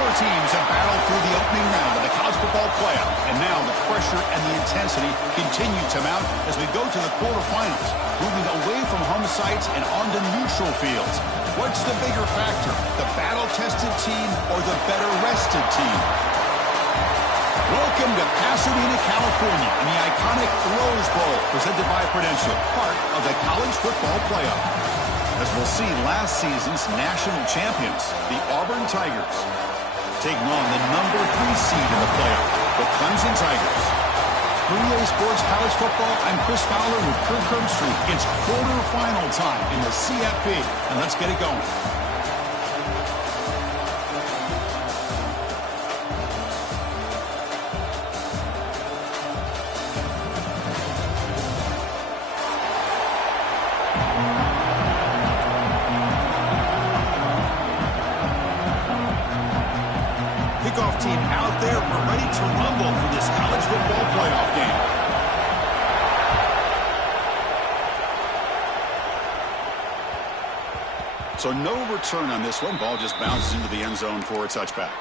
Four teams have battled through the opening round of the college football playoff, and now the pressure and the intensity continue to mount as we go to the quarterfinals, moving away from home sites and onto neutral fields. What's the bigger factor, the battle-tested team or the better-rested team? Welcome to Pasadena, California, in the iconic Rose Bowl, presented by Prudential, part of the college football playoff. As we'll see, last season's national champions, the Auburn Tigers, taking on the number 3 seed in the playoff, the Clemson Tigers. For EA Sports College Football, I'm Chris Fowler with Kirk Herbstreit. It's quarterfinal time in the CFB, and let's get it going. Kickoff team out there. We're ready to rumble for this college football playoff game. So no return on this one. Ball just bounces into the end zone for a touchback.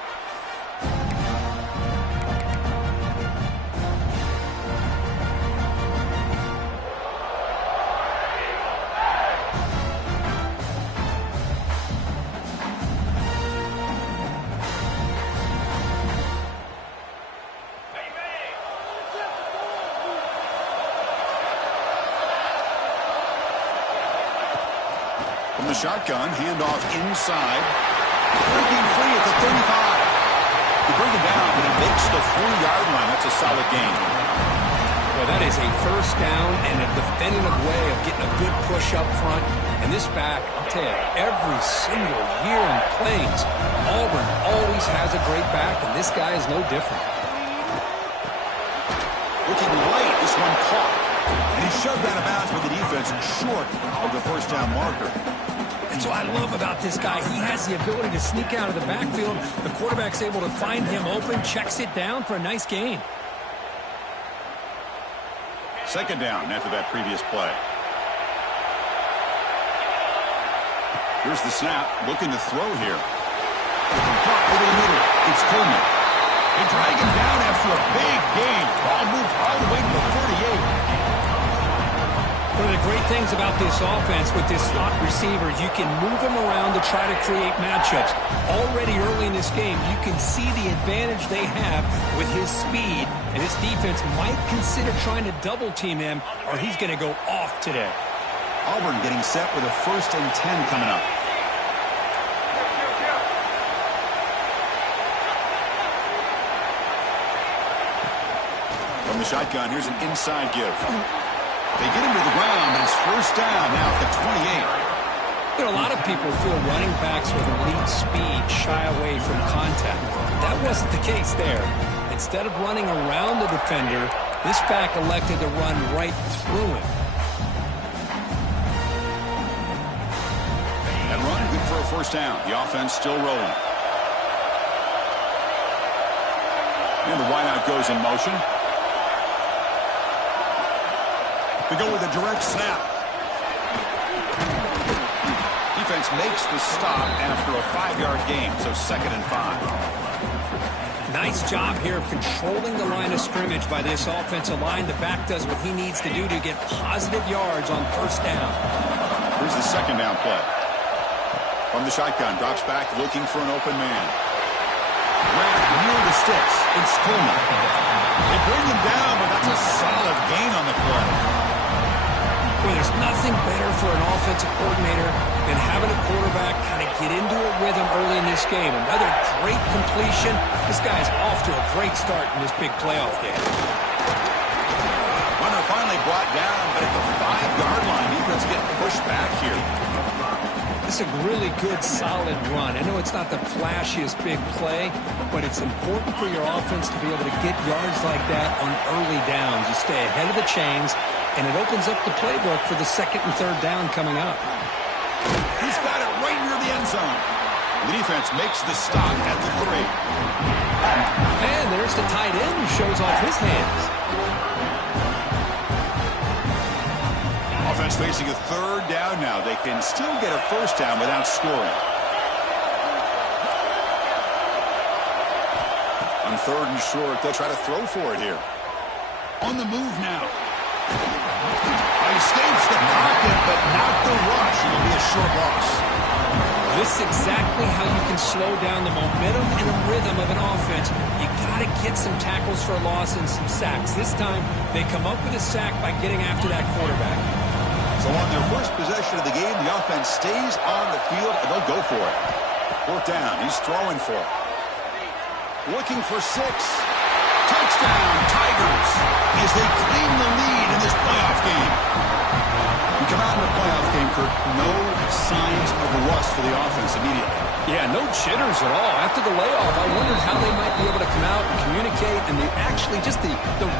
From the shotgun, handoff inside. Breaking free at the 35. You bring it down, but it makes the 4-yard line. That's a solid gain. Well, that is a first down and a definitive way of getting a good push up front. And this back, I'll tell you, every single year in Plains, Auburn always has a great back, and this guy is no different. Looking right, this one caught. And he shoved out of bounds with the defense short of the first down marker. That's what I love about this guy. He has the ability to sneak out of the backfield. The quarterback's able to find him open, checks it down for a nice gain. Second down after that previous play. Here's the snap, looking to throw here. Caught over the middle. It's Coleman. They drag him down after a big gain. Ball moved all the way to the 38. One of the great things about this offense with this slot receiver, you can move him around to try to create matchups. Already early in this game, you can see the advantage they have with his speed, and this defense might consider trying to double team him, or he's going to go off today. Auburn getting set with a 1st and 10 coming up. From the shotgun, here's an inside give. They get him to the ground, but it's first down now at the 28. You know, a lot of people feel running backs with elite speed shy away from contact. That wasn't the case there. Instead of running around the defender, this back elected to run right through him. That run good for a first down. The offense still rolling. And the wideout goes in motion. To go with a direct snap. Defense makes the stop after a 5-yard gain, so 2nd and 5. Nice job here of controlling the line of scrimmage by this offensive line. The back does what he needs to do to get positive yards on first down. Here's the 2nd down play. From the shotgun, drops back looking for an open man. Grabbed near the sticks. It's Coleman. They bring him down, but that's a solid gain on the play. Well, there's nothing better for an offensive coordinator than having a quarterback kind of get into a rhythm early in this game. Another great completion. This guy's off to a great start in this big playoff game. Runner finally brought down, but at the 5-yard line, defense getting pushed back here. This is a really good, solid run. I know it's not the flashiest big play, but it's important for your offense to be able to get yards like that on early downs. You stay ahead of the chains, and it opens up the playbook for the 2nd and 3rd down coming up. He's got it right near the end zone. The defense makes the stop at the 3. And there's the tight end who shows off his hands. Offense facing a 3rd down now. They can still get a first down without scoring. On 3rd and short, they'll try to throw for it here. On the move now. Escapes the pocket, but not the rush. It'll be a short loss. This is exactly how you can slow down the momentum and the rhythm of an offense. You got to get some tackles for a loss and some sacks. This time, they come up with a sack by getting after that quarterback. So on their first possession of the game, the offense stays on the field, and they'll go for it. 4th down. He's throwing for it. Looking for 6. Touchdown, Tigers, as they claim the lead in this playoff game. We come out in the playoff game, Kirk, no signs of rust for the offense immediately. Yeah, no jitters at all. After the layoff, I wondered how they might be able to come out and communicate, and they actually just the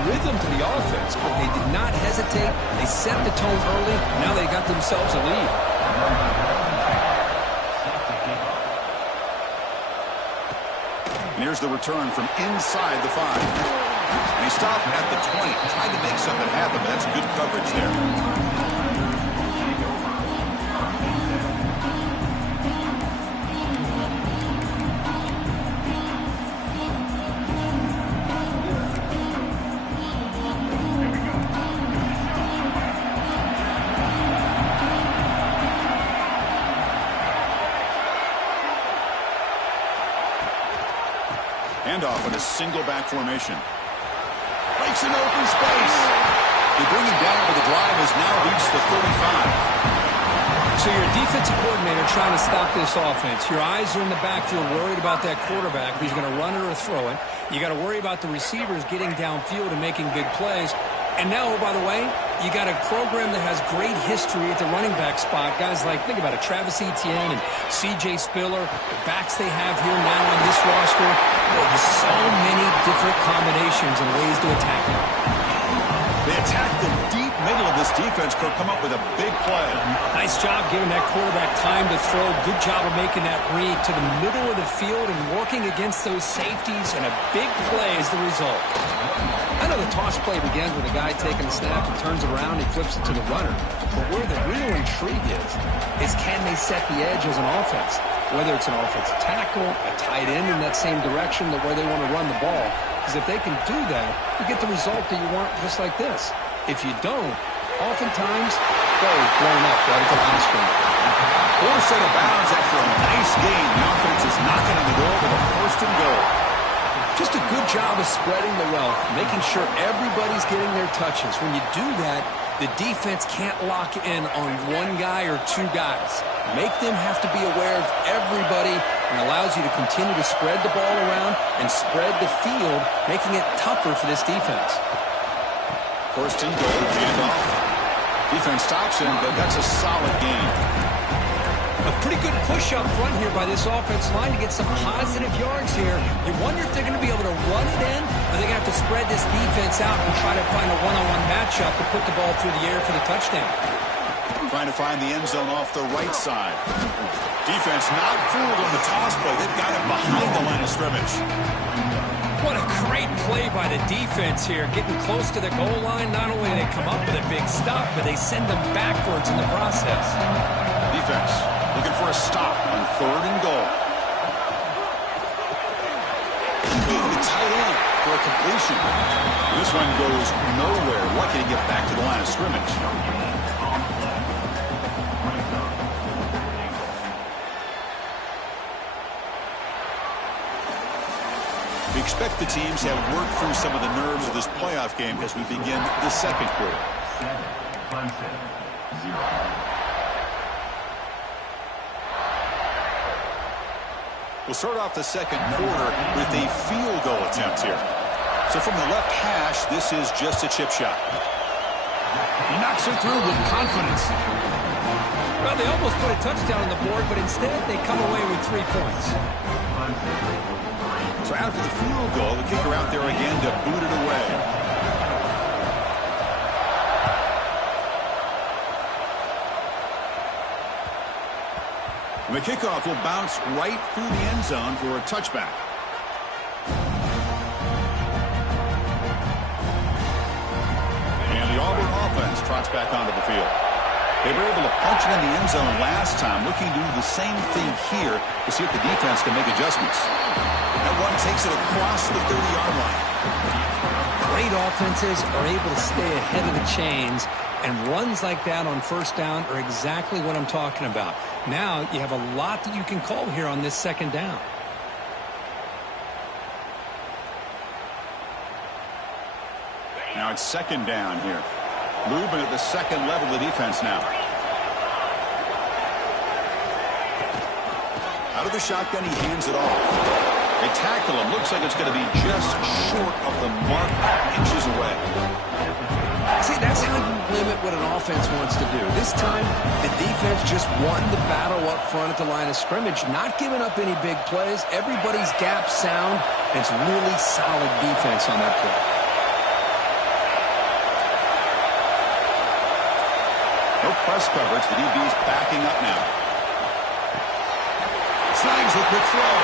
rhythm to the offense, but they did not hesitate. They set the tone early. Now they got themselves a lead. And here's the return from inside the 5. And he stopped at the 20, trying to make something happen, but that's good coverage there. Handoff in a single back formation. Breaks an open space. They bring him down, but the drive has now reached the 35. So you're a defensive coordinator trying to stop this offense. Your eyes are in the backfield worried about that quarterback who's going to run it or throw it. You got to worry about the receivers getting downfield and making big plays. And now, oh, by the way, you got a program that has great history at the running back spot. Guys like, think about it, Travis Etienne and C.J. Spiller, the backs they have here now on this roster. There's so many different combinations and ways to attack them. They attack the deep middle of this defense, Kirk, come up with a big play. Nice job giving that quarterback time to throw. Good job of making that read to the middle of the field and working against those safeties, and a big play is the result. I know the toss play begins with a guy taking the snap and turns around and flips it to the runner. But where the real intrigue is can they set the edge as an offense? Whether it's an offensive tackle, a tight end in that same direction, where they want to run the ball. Because if they can do that, you get the result that you want just like this. If you don't, oftentimes, they're blown up right at the line of scrimmage. Forced out of bounds after a nice gain. The offense is knocking on the door with a 1st and goal. Just a good job of spreading the wealth, making sure everybody's getting their touches. When you do that, the defense can't lock in on one guy or 2 guys. Make them have to be aware of everybody, and allows you to continue to spread the ball around and spread the field, making it tougher for this defense. 1st and goal, handoff. Defense stops him, but that's a solid gain. A pretty good push up front here by this offensive line to get some positive yards here. You wonder if they're going to be able to run it in, or they're going to have to spread this defense out and try to find a one-on-one matchup to put the ball through the air for the touchdown. Trying to find the end zone off the right side. Defense not fooled on the toss play. They've got it behind the line of scrimmage. What a great play by the defense here. Getting close to the goal line, not only do they come up with a big stop, but they send them backwards in the process. Defense looking for a stop on 3rd and goal. Being the tight end for a completion. This one goes nowhere. Lucky to get back to the line of scrimmage. We expect the teams to have worked through some of the nerves of this playoff game as we begin the 2nd quarter. We'll start off the 2nd quarter with a field goal attempt here. So from the left hash, this is just a chip shot. He knocks it through with confidence. Well, they almost put a touchdown on the board, but instead they come away with 3 points. So after the field goal, the kicker out there again to boot it away. And the kickoff will bounce right through the end zone for a touchback. And the Auburn offense trots back onto the field. They were able to punch it in the end zone last time, looking to do the same thing here to see if the defense can make adjustments. That one takes it across the 30-yard line. Great offenses are able to stay ahead of the chains, and runs like that on first down are exactly what I'm talking about. Now you have a lot that you can call here on this second down. Now it's second down here. Movement at the second level of the defense now. Out of the shotgun, he hands it off. They tackle him. Looks like it's going to be just short of the mark, inches away. See, that's how you limit what an offense wants to do. This time, the defense just won the battle up front at the line of scrimmage, not giving up any big plays. Everybody's gap sound. It's really solid defense on that play. No press coverage. The DB's backing up now. Snags the quick throw.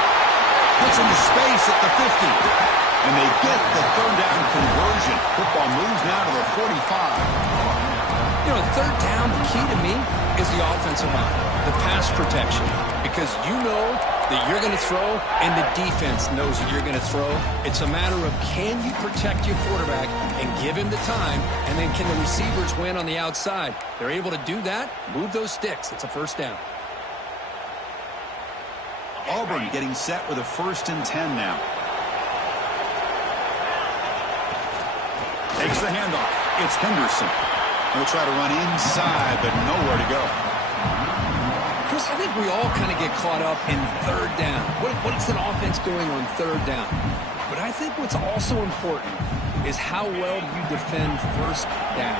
Puts into space at the 50. And they get the third down conversion. Football moves now to the 45. You know, third down, the key to me is the offensive line, the pass protection. Because you know that you're going to throw, and the defense knows that you're going to throw. It's a matter of, can you protect your quarterback and give him the time, and then can the receivers win on the outside? They're able to do that, move those sticks. It's a first down. Auburn getting set with a 1st and 10 now. Takes the handoff. It's Henderson. He'll try to run inside, but nowhere to go. Chris, I think we all kind of get caught up in third down. What is an offense doing on third down? But I think what's also important is how well you defend first down.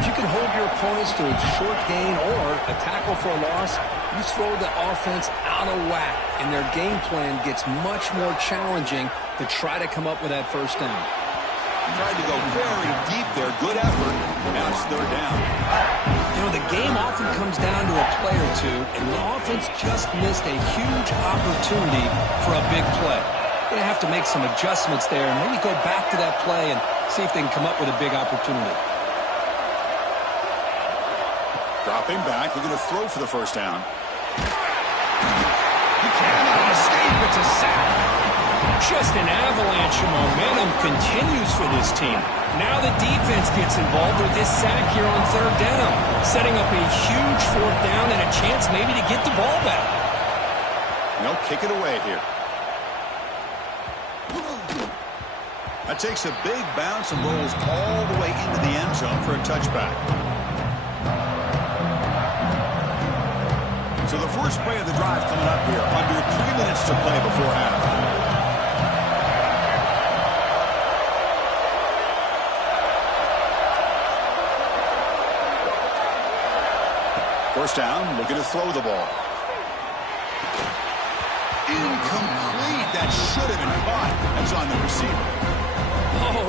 If you can hold your opponents to a short gain or a tackle for a loss, you throw the offense out of whack, and their game plan gets much more challenging to try to come up with that first down. Tried to go very deep there. Good effort. Now it's third down. You know, the game often comes down to a play or two, and the offense just missed a huge opportunity for a big play. Going to have to make some adjustments there and maybe go back to that play and see if they can come up with a big opportunity. Dropping back, looking to throw for the first down. He cannot escape. It's a sack. Just an avalanche of momentum continues for this team. Now the defense gets involved with this sack here on third down, setting up a huge fourth down and a chance maybe to get the ball back. They'll kick it away here. That takes a big bounce and rolls all the way into the end zone for a touchback. So the first play of the drive coming up here. Under 3 minutes to play before half. First down, looking to throw the ball. Incomplete. That should have been caught. That's on the receiver. Oh,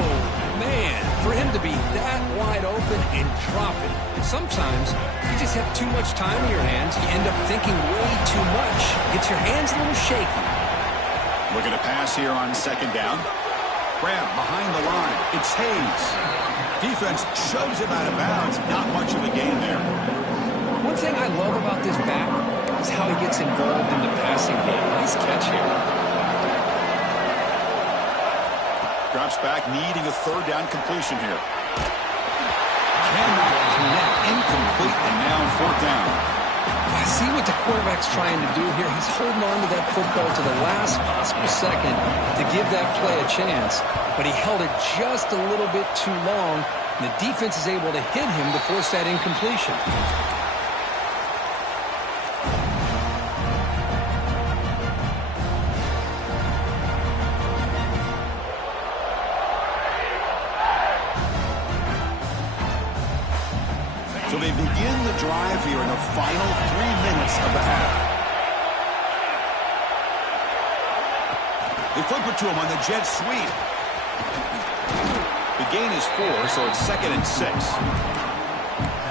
man. For him to be that wide open and drop it. Sometimes you just have too much time in your hands. You end up thinking way too much. Gets your hands a little shaky. Looking to pass here on second down. Grab behind the line. It's Hayes. Defense shoves him out of bounds. Not much of a gain there. One thing I love about this back is how he gets involved in the passing game. Nice catch here. Drops back, needing a third down completion here. Cannot connect, incomplete, and now fourth down. I see what the quarterback's trying to do here. He's holding on to that football to the last possible second to give that play a chance, but he held it just a little bit too long, and the defense is able to hit him to force that incompletion. So they begin the drive here in the final 3 minutes of the half. They flip it to him on the jet sweep. The gain is 4, so it's 2nd and 6.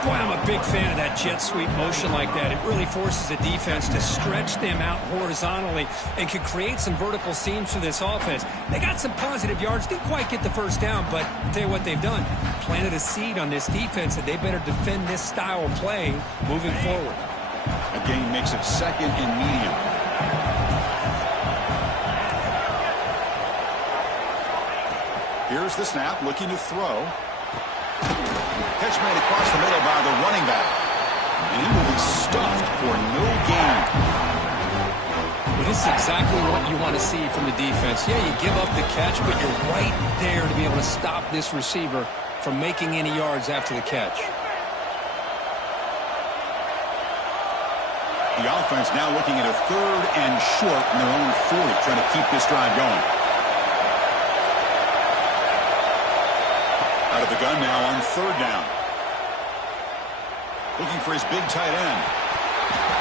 Boy, I'm a big fan of that jet sweep motion like that. It really forces the defense to stretch them out horizontally and can create some vertical seams for this offense. They got some positive yards, didn't quite get the first down, but I'll tell you what they've done. Planted a seed on this defense that they better defend this style of play moving forward. A gain makes it second and medium. Here's the snap, looking to throw. Catch made across the middle by the running back. And he will be stuffed for no gain. Well, this is exactly what you want to see from the defense. Yeah, you give up the catch, but you're right there to be able to stop this receiver from making any yards after the catch. The offense now looking at a 3rd and short in their own 40, trying to keep this drive going. Out of the gun now on 3rd down. Looking for his big tight end.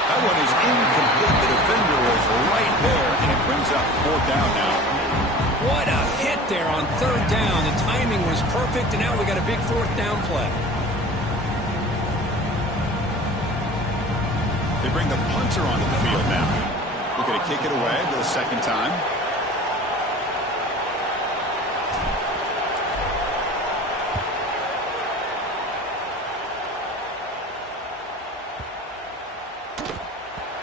That one is incomplete. The defender was right there, and it brings up 4th down now. What a hit there on 3rd down. The timing was perfect, and now we got a big 4th down play. They bring the punter onto the field now. Looking to kick it away for the 2nd time.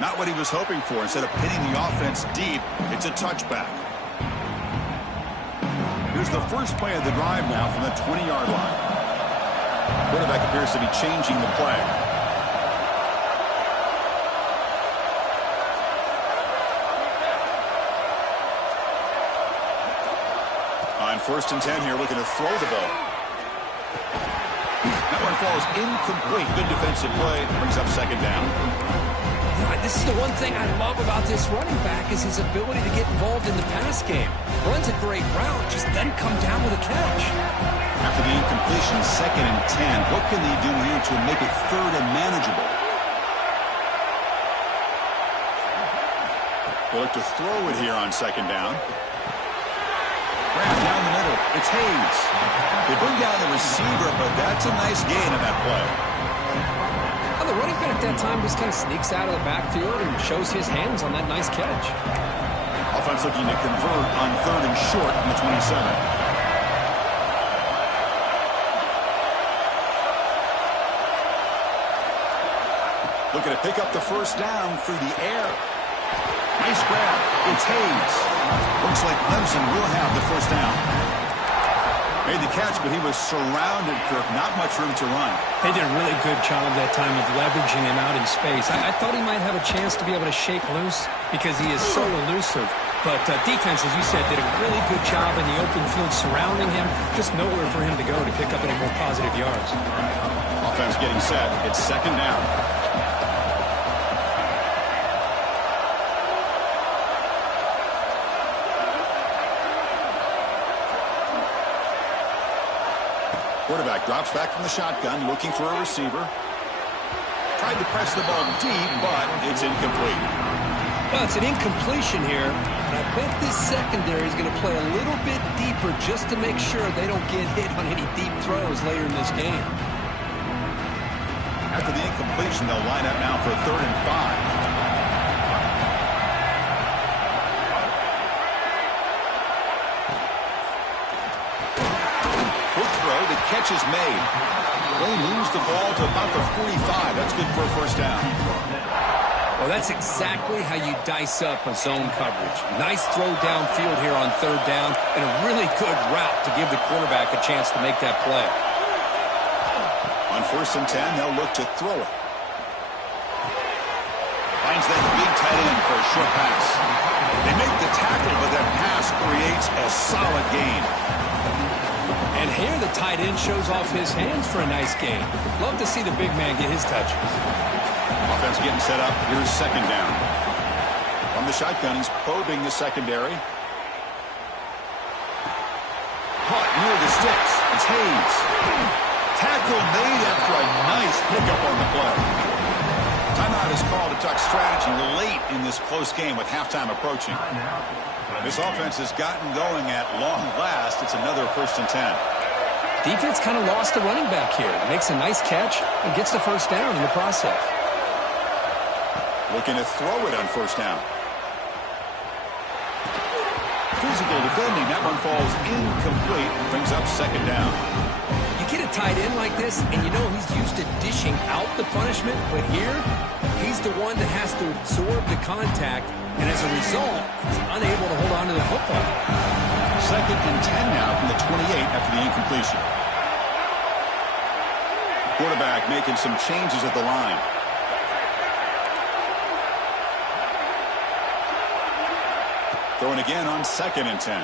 Not what he was hoping for. Instead of hitting the offense deep, it's a touchback. Here's the first play of the drive now from the 20-yard line. Quarterback appears to be changing the play. On 1st and 10 here, looking to throw the ball. That one falls incomplete. Good defensive play. Brings up 2nd down. This is the one thing I love about this running back is his ability to get involved in the pass game. Runs a great route, just doesn't come down with a catch. After the incompletion, 2nd and 10. What can they do here to make it 3rd and manageable? They look to throw it here on 2nd down. Grab down the middle. It's Hayes. They bring down the receiver, but that's a nice gain in that play. The running back that time just kind of sneaks out of the backfield and shows his hands on that nice catch. Offense looking to convert on 3rd and short from the 27. Looking to pick up the 1st down through the air. Nice grab. It's Hayes. Looks like Clemson will have the 1st down. Made the catch, but he was surrounded, Kirk. Not much room to run. They did a really good job that time of leveraging him out in space. I thought he might have a chance to be able to shake loose because he is so elusive. But defense, as you said, did a really good job in the open field surrounding him. Just nowhere for him to go to pick up any more positive yards. Offense getting set. It's 2nd down. Quarterback drops back from the shotgun, looking for a receiver. Tried to press the ball deep, but it's incomplete. Well, it's an incompletion here, but I bet this secondary is going to play a little bit deeper just to make sure they don't get hit on any deep throws later in this game. After the incompletion, they'll line up now for 3rd and 5. Catch is made. They moves the ball to about the 45. That's good for a 1st down. Well, that's exactly how you dice up a zone coverage. Nice throw downfield here on 3rd down, and a really good route to give the quarterback a chance to make that play. On 1st and 10, they'll look to throw it. Finds that big tight end for a short pass. They make the tackle, but that pass creates a solid gain. And here the tight end shows off his hands for a nice gain. Love to see the big man get his touches. Offense getting set up. Here's 2nd down. From the shotgun, he's probing the secondary. Caught near the sticks. It's Hayes. Tackle made after a nice pickup on the play. Timeout is called to talk strategy late in this close game with halftime approaching. This offense has gotten going at long last. It's another 1st and 10. Defense kind of lost the running back here. Makes a nice catch and gets the first down in the process. Looking to throw it on first down. Physical defending. That one falls incomplete. Brings up second down. You get a tight end like this, and you know he's used to dishing out the punishment, but here, he's the one that has to absorb the contact, and as a result, he's unable to hold on to the football. Second and 10 now from the 28 after the incompletion. Quarterback making some changes at the line. Throwing again on second and 10.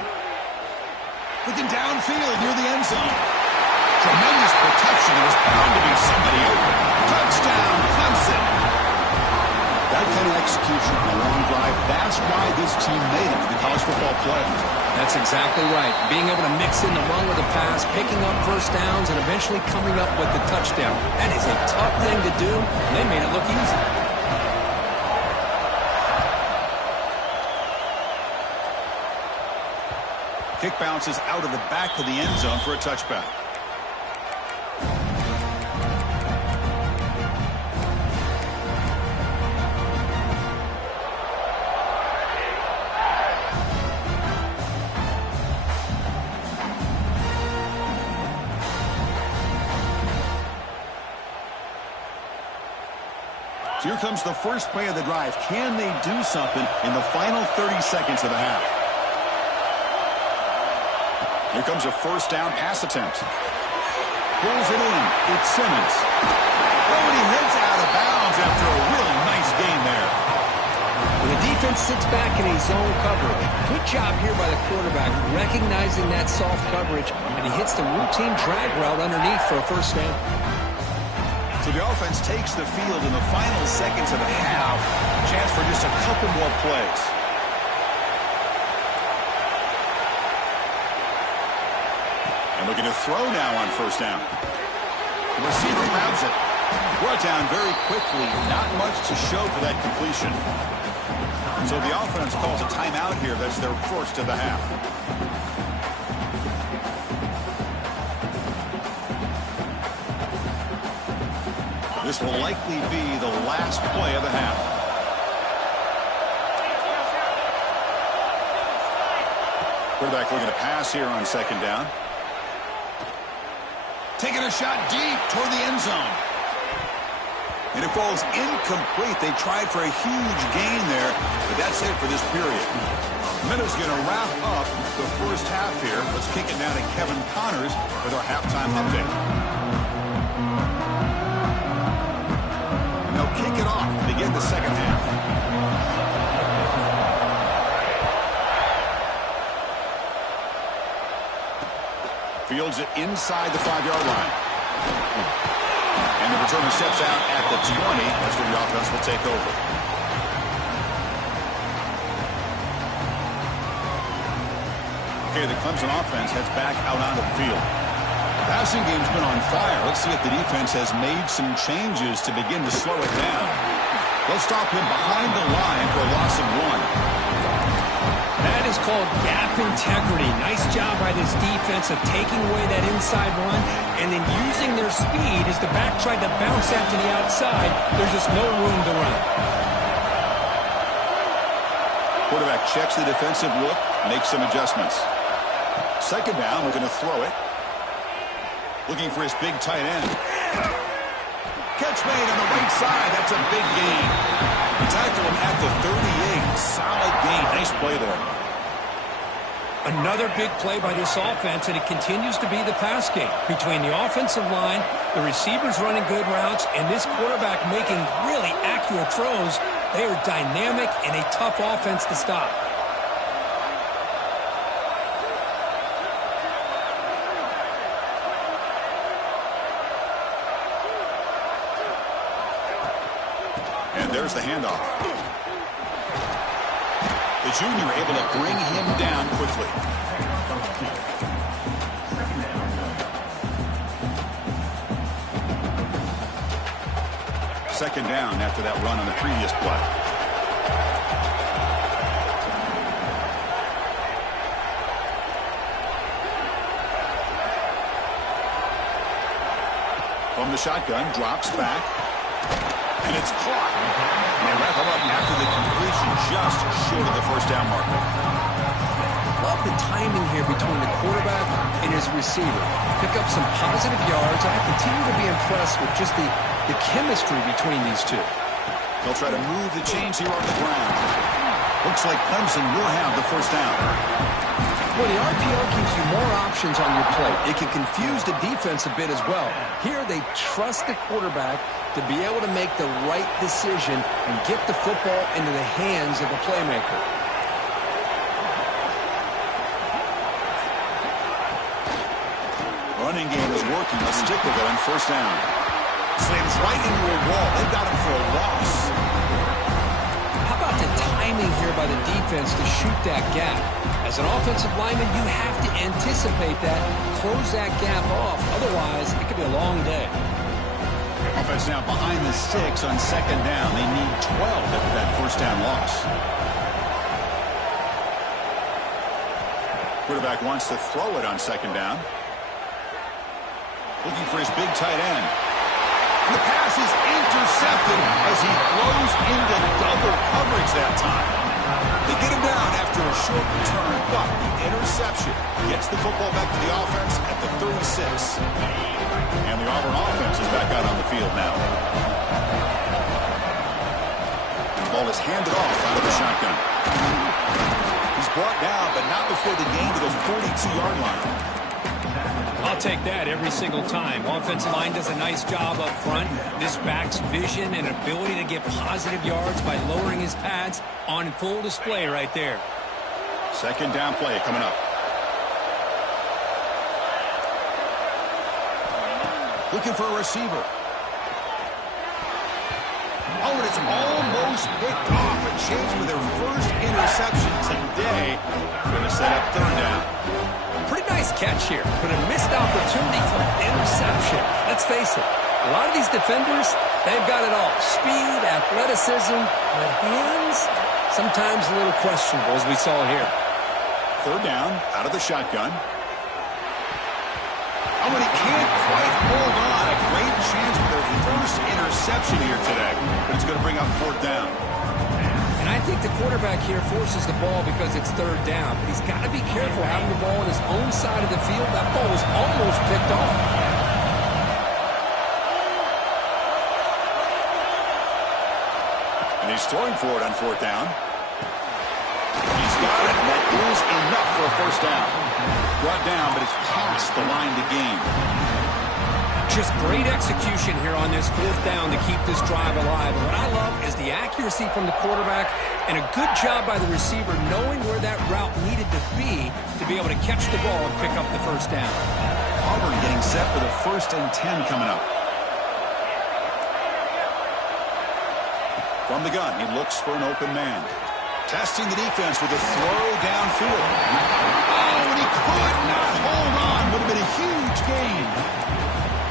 Looking downfield near the end zone. Tremendous protection. There was bound to be somebody open. Touchdown, Clemson. That kind of execution on a long drive, that's why this team made it to the college football playoff. That's exactly right. Being able to mix in the run with the pass, picking up first downs, and eventually coming up with the touchdown. That is a tough thing to do, and they made it look easy. Kick bounces out of the back of the end zone for a touchback. So here comes the first play of the drive. Can they do something in the final 30 seconds of the half? Here comes a first down pass attempt. Pulls it in. It's Simmons. Oh, and he heads out of bounds after a really nice gain there. When the defense sits back in a zone coverage, good job here by the quarterback recognizing that soft coverage, and he hits the routine drag route underneath for a first down. So the offense takes the field in the final seconds of the half. Chance for just a couple more plays. And looking to throw now on first down. The receiver grabs it. Brought down very quickly. Not much to show for that completion. So the offense calls a timeout here. That's their first of the half. This will likely be the last play of the half. Quarterback looking to pass here on second down. Taking a shot deep toward the end zone. And it falls incomplete. They tried for a huge gain there, but that's it for this period. Minutes going to wrap up the first half here. Let's kick it down to Kevin Connors with our halftime update. And they'll kick it off to begin the second half. Fields it inside the 5-yard line. And the returner steps out at the 20. That's where the offense will take over. Okay, the Clemson offense heads back out onto the field. The passing game's been on fire. Let's see if the defense has made some changes to begin to slow it down. They'll stop him behind the line for a loss of 1. That is called gap integrity. Nice job by this defense of taking away that inside run and then using their speed as the back tried to bounce that to the outside. There's just no room to run. Quarterback checks the defensive look, makes some adjustments. Second down, looking to throw it. Looking for his big tight end. Catch made on the right side. That's a big gain. He tackled him at the 38. Solid gain. Nice play there. Another big play by this offense, and it continues to be the pass game. Between the offensive line, the receivers running good routes, and this quarterback making really accurate throws, they are dynamic and a tough offense to stop. And there's the handoff. The junior able to bring him down quickly. Second down after that run on the previous play. From the shotgun, drops back. And it's caught. And they wrap him up after the completion just short of the first down marker. Love the timing here between the quarterback and his receiver. Pick up some positive yards. I continue to be impressed with just the chemistry between these two. They'll try to move the chains here on the ground. Looks like Clemson will have the first down. Well, the RPO gives you more options on your plate. It can confuse the defense a bit as well. Here, they trust the quarterback to be able to make the right decision and get the football into the hands of the playmaker. Running game is working. Let's stick with it on first down. Slams right into a wall. They got him for a loss. How about the timing here by the defense to shoot that gap? As an offensive lineman, you have to anticipate that, close that gap off. Otherwise, it could be a long day. Offense now behind the 6 on second down. They need 12 after that first down loss. Quarterback wants to throw it on second down. Looking for his big tight end. The pass is intercepted as he throws into double coverage that time. They get him down after a short return, but the interception gets the football back to the offense at the 36. And the Auburn offense is back out on the field now. The ball is handed off out of the shotgun. He's brought down, but not before the gain to the 42-yard line. I'll take that every single time. Offensive line does a nice job up front. This back's vision and ability to get positive yards by lowering his pads on full display right there. Second down play coming up. Looking for a receiver. Oh, and it's almost picked off. A chance for their first interception today. Going to set up third down. Pretty nice catch here, but a missed opportunity for an interception. Let's face it, a lot of these defenders, they've got it all. Speed, athleticism, but hands, sometimes a little questionable, as we saw here. Third down, out of the shotgun. Oh, and he can't quite hold on. A great chance for their first interception here today, but it's going to bring up fourth down. And I think the quarterback here forces the ball because it's third down. But he's got to be careful having the ball on his own side of the field. That ball was almost picked off. And he's throwing for it on fourth down. He's got it. That is enough for a first down. Brought down, but it's past the line to gain. Just great execution here on this fourth down to keep this drive alive. And what I love is the accuracy from the quarterback and a good job by the receiver knowing where that route needed to be able to catch the ball and pick up the first down. Auburn getting set for the 1st and 10 coming up. From the gun, he looks for an open man. Testing the defense with a throw downfield. Oh, and he could not hold on. Would have been a huge gain.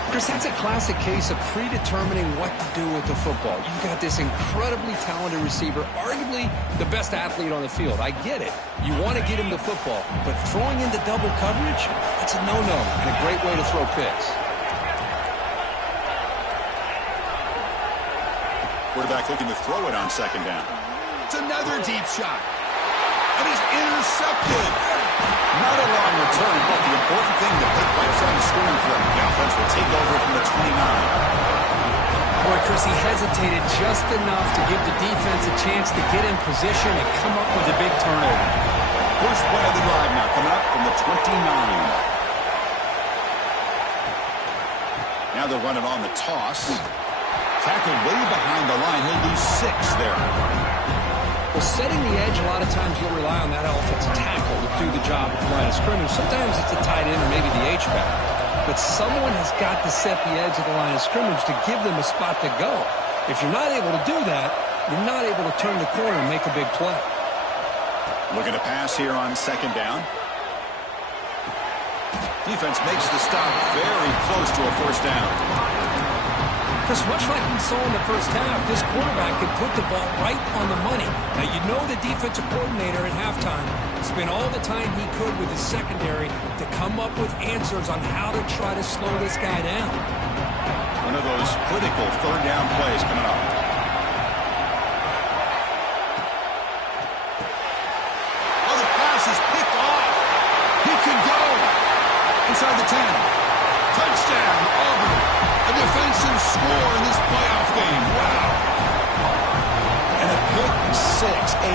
Chris, that's a classic case of predetermining what to do with the football. You've got this incredibly talented receiver, arguably the best athlete on the field. I get it. You want to get him the football, but throwing into double coverage, that's a no-no and a great way to throw picks. Quarterback looking to throw it on second down. It's another deep shot. And he's intercepted. Not a long return, but the important thing that they wipes out the scoring for him. The offense will take over from the 29. Boy, Chris, he hesitated just enough to give the defense a chance to get in position and come up with a big turnover. First play of the drive now coming up from the 29. Now they'll run it on the toss. Tackled way behind the line. He'll lose 6 there. Well, setting the edge, a lot of times you'll rely on that offensive tackle to do the job at the line of scrimmage. Sometimes it's a tight end or maybe the H-back. But someone has got to set the edge of the line of scrimmage to give them a spot to go. If you're not able to do that, you're not able to turn the corner and make a big play. Looking to pass here on second down. Defense makes the stop very close to a first down. Chris, much like we saw in the first half, this quarterback can put the ball right on the money. Now, you know the defensive coordinator at halftime spent all the time he could with his secondary to come up with answers on how to try to slow this guy down. One of those critical third down plays coming up. Oh, the pass is picked off. He can go. Inside the 10. Touchdown, Auburn. A defensive score in this playoff game. Wow. And a pick six. A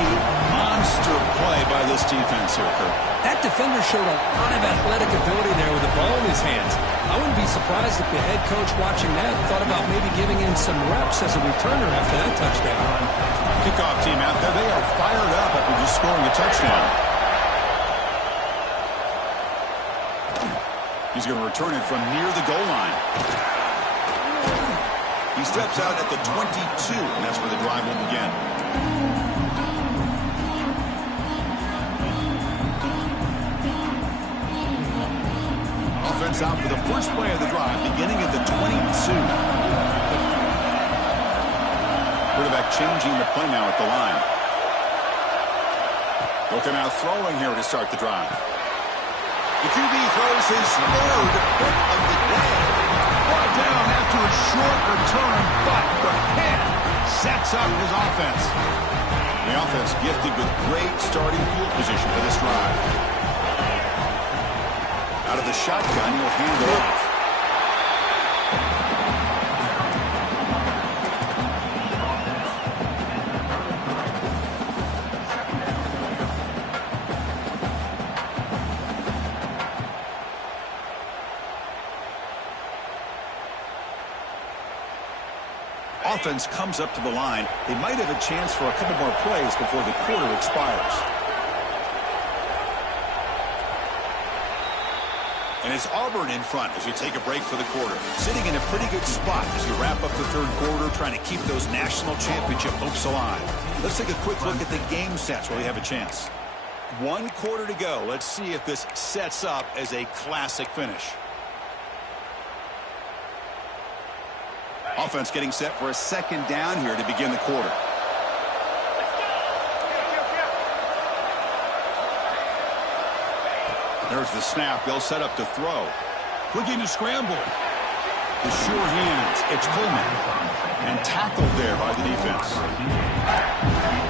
monster play by this defense here, Kurt. That defender showed a lot of athletic ability there with the ball in his hands. I wouldn't be surprised if the head coach watching that thought about maybe giving him some reps as a returner after that touchdown run. Kickoff team out there. They are fired up after just scoring a touchdown. He's going to return it from near the goal line. He steps out at the 22, and that's where the drive will begin. Offense out for the first play of the drive, beginning at the 22. Quarterback changing the play now at the line. Looking out throwing here to start the drive. The QB throws his third hit of the day. Brought down after a short return, but the hit sets up his offense. The offense gifted with great starting field position for this drive. Out of the shotgun, he'll hand it off. Offense comes up to the line. They might have a chance for a couple more plays before the quarter expires. And it's Auburn in front as we take a break for the quarter. Sitting in a pretty good spot as we wrap up the third quarter, trying to keep those national championship hopes alive. Let's take a quick look at the game sets where we have a chance. 1 quarter to go. Let's see if this sets up as a classic finish. Offense getting set for a second down here to begin the quarter. There's the snap. They'll set up to throw. Looking to scramble. The sure hands. It's Coleman. And tackled there by the defense.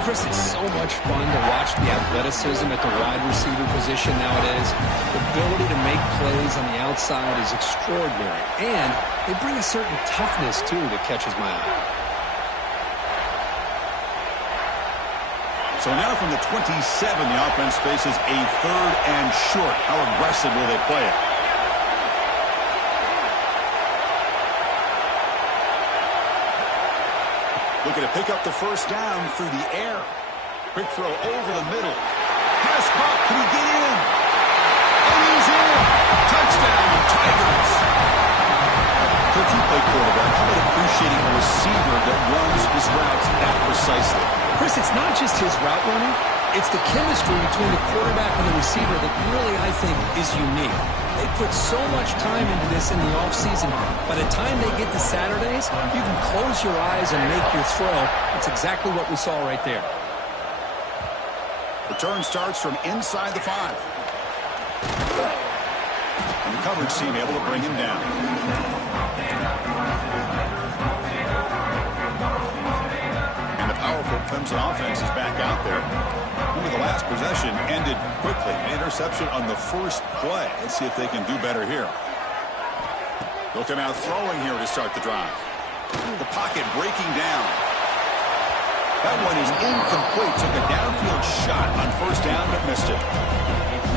Chris, it's so much fun to watch the athleticism at the wide receiver position nowadays. The ability to make plays on the outside is extraordinary. And they bring a certain toughness, too, that catches my eye. So now from the 27, the offense faces a third and short. How aggressive will they play it? Looking to pick up the first down through the air. Quick throw over the middle. Pass caught. Can he get in? And he's in. Touchdown, Tigers. Could you play quarterback? How about appreciating a receiver that runs his routes that precisely? Chris, it's not just his route running. It's the chemistry between the quarterback and the receiver that really, I think, is unique. They put so much time into this in the offseason. By the time they get to Saturdays, you can close your eyes and make your throw. It's exactly what we saw right there. Return starts from inside the 5. And the coverage team able to bring him down. And the powerful Clemson offense is back out there. Remember, the last possession ended quickly. An interception on the first play. Let's see if they can do better here. They'll come out throwing here to start the drive. The pocket breaking down. That one is incomplete. Took a downfield shot on first down, but missed it.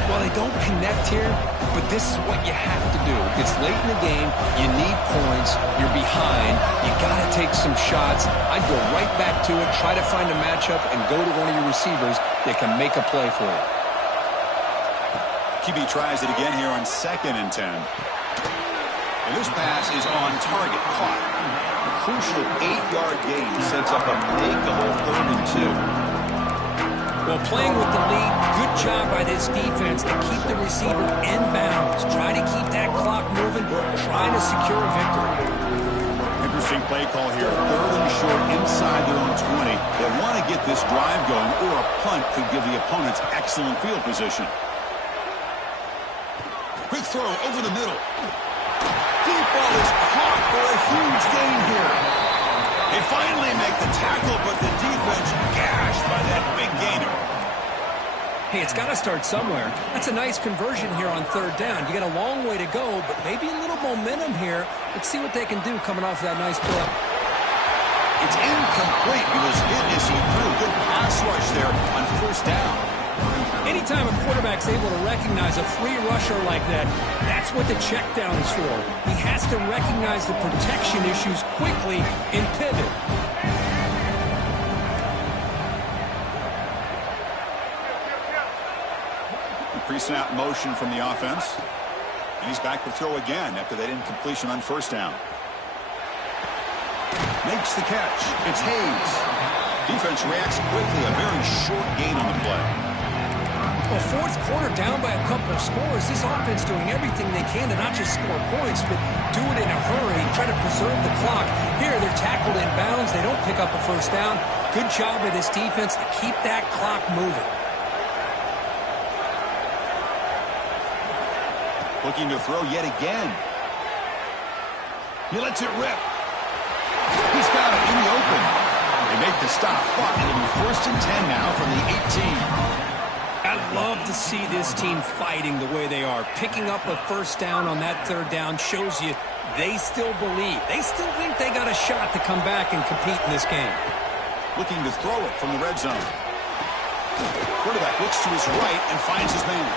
Well, they don't connect here, but this is what you have to do. It's late in the game. You need points. You're behind. You got to take some shots. I'd go right back to it, try to find a matchup, and go to one of your receivers that can make a play for you. QB tries it again here on 2nd and 10. And this pass is on target, caught. A crucial 8-yard gain sets up a make-a-hole 3rd and 2. Well, playing with the lead, good job by this defense to keep the receiver in bounds. Try to keep that clock moving, trying to secure a victory. Interesting play call here. 3rd and short inside their own 20. They want to get this drive going, or a punt could give the opponents excellent field position. Quick throw over the middle. deep ball is caught for a huge gain here. They finally make the tackle, but the defense gashed by that big gainer. Hey, it's got to start somewhere. That's a nice conversion here on third down. You got a long way to go, but maybe a little momentum here. Let's see what they can do coming off that nice play. It's incomplete. He was hit as he threw. Good pass rush there on first down. Anytime a quarterback's able to recognize a free rusher like that, that's what the check down is for. He has to recognize the protection issues quickly and pivot. Pre-snap motion from the offense. And he's back to throw again after that incompletion on first down. Makes the catch. It's Hayes. Defense reacts quickly. A very short gain on the play. Well, fourth quarter down by a couple of scores. This offense doing everything they can to not just score points, but do it in a hurry, try to preserve the clock. Here, they're tackled in bounds. They don't pick up a first down. Good job by this defense to keep that clock moving. Looking to throw yet again. He lets it rip. He's got it in the open. They make the stop, but it'll be 1st and 10 now from the 18. I love to see this team fighting the way they are. Picking up a first down on that third down shows you they still believe. They still think they got a shot to come back and compete in this game. Looking to throw it from the red zone. Quarterback looks to his right and finds his man.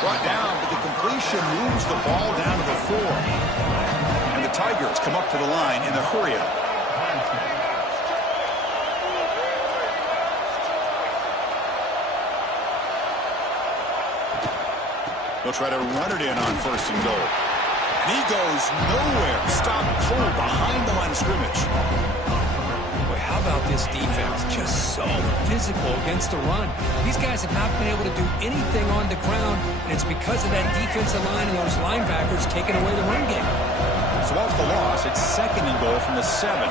Brought down, but the completion moves the ball down to the 4. And the Tigers come up to the line in the hurry-up. They'll try to run it in on 1st and goal. And he goes nowhere. Stopped cold behind the line of scrimmage. How about this defense? Just so physical against the run. These guys have not been able to do anything on the ground, and it's because of that defensive line and those linebackers taking away the run game. So off the loss, it's 2nd and goal from the 7.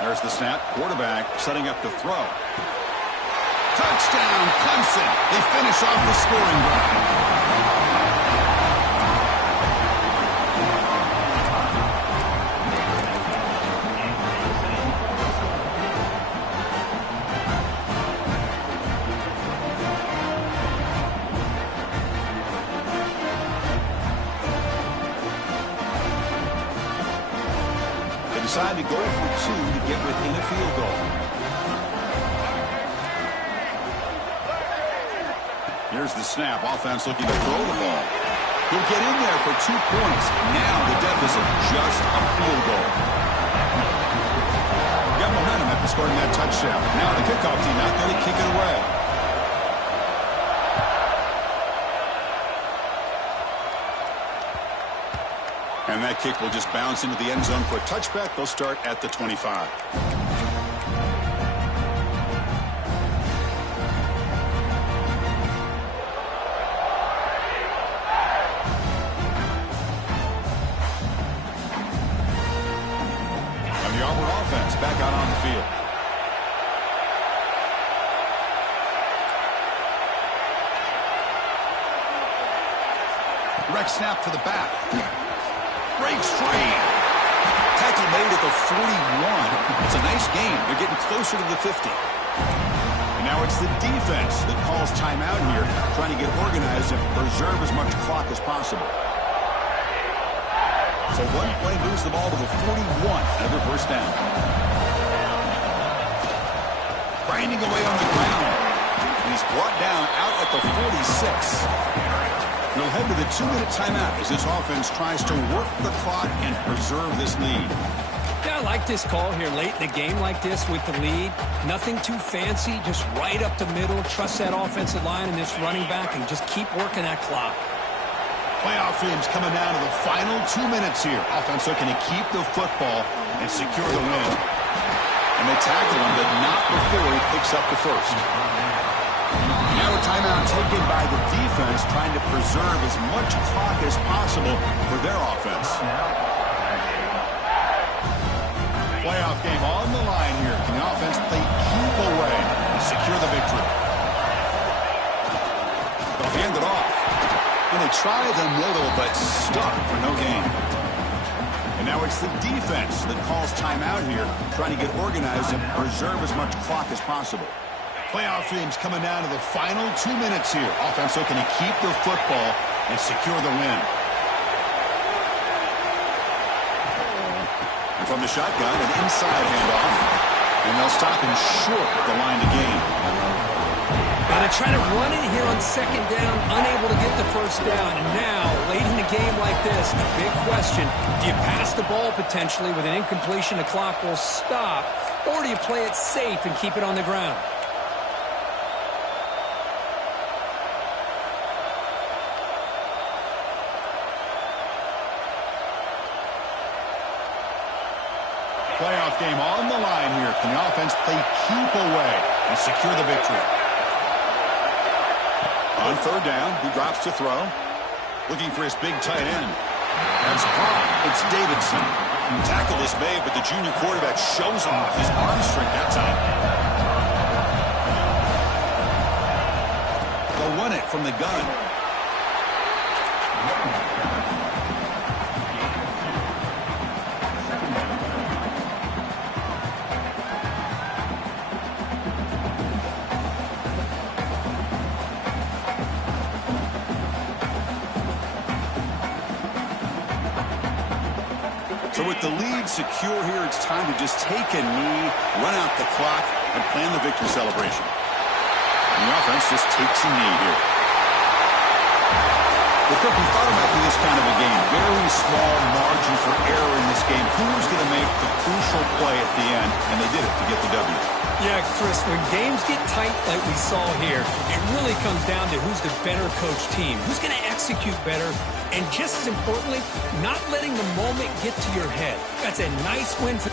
There's the snap. Quarterback setting up the throw. Touchdown, Clemson. They finish off the scoring drive. Decide to go for 2 to get within a field goal. Here's the snap. Offense looking to throw the ball. He'll get in there for 2 points. Now the deficit just a field goal. Got momentum after scoring that touchdown. Now the kickoff team out there to kick it away. And that kick will just bounce into the end zone for a touchback. They'll start at the 25. And the Auburn offense back out on the field. Direct snap to the back. Breaks free. Tackle made at the 41. It's a nice game. They're getting closer to the 50. And now it's the defense that calls timeout here, trying to get organized and preserve as much clock as possible. So one play moves the ball to the 41. Another first down. Grinding away on the ground. And he's brought down out at the 46. They'll head to the 2-minute timeout as this offense tries to work the clock and preserve this lead. Yeah, I like this call here late in a game like this with the lead. Nothing too fancy, just right up the middle. Trust that offensive line and this running back and just keep working that clock. Playoff dreams coming down to the final 2 minutes here. Offense looking to keep the football and secure the win. And they tackle him, but not before he picks up the first. Now a timeout taken by the defense, trying to preserve as much clock as possible for their offense. Playoff game on the line here. Can the offense play keep away and secure the victory? They'll hand it off. And they try the middle, but stuck for no gain. And now it's the defense that calls timeout here, trying to get organized and preserve as much clock as possible. Playoff teams coming down to the final 2 minutes here. Offense looking to keep the football and secure the win. And from the shotgun, an inside handoff. And they'll stop him short of the line to gain. Now they try to run it here on second down, unable to get the first down. And now, late in a game like this, the big question, do you pass the ball potentially with an incompletion, the clock will stop, or do you play it safe and keep it on the ground? Playoff game on the line here. Can the offense play keep away and secure the victory? On third down, he drops to throw. Looking for his big tight end. That's caught. It's Davidson. Tackle is made, but the junior quarterback shows off his arm strength that time. They'll run it from the gun. So with the lead secure here, it's time to just take a knee, run out the clock, and plan the victory celebration. And the offense just takes a knee here. The coach, we thought about this kind of a game. Very small margin for error in this game. Who was going to make the crucial play at the end? And they did it to get the W. Yeah, Chris, when games get tight like we saw here, it really comes down to who's the better coached team, who's going to execute better, and just as importantly, not letting the moment get to your head. That's a nice win for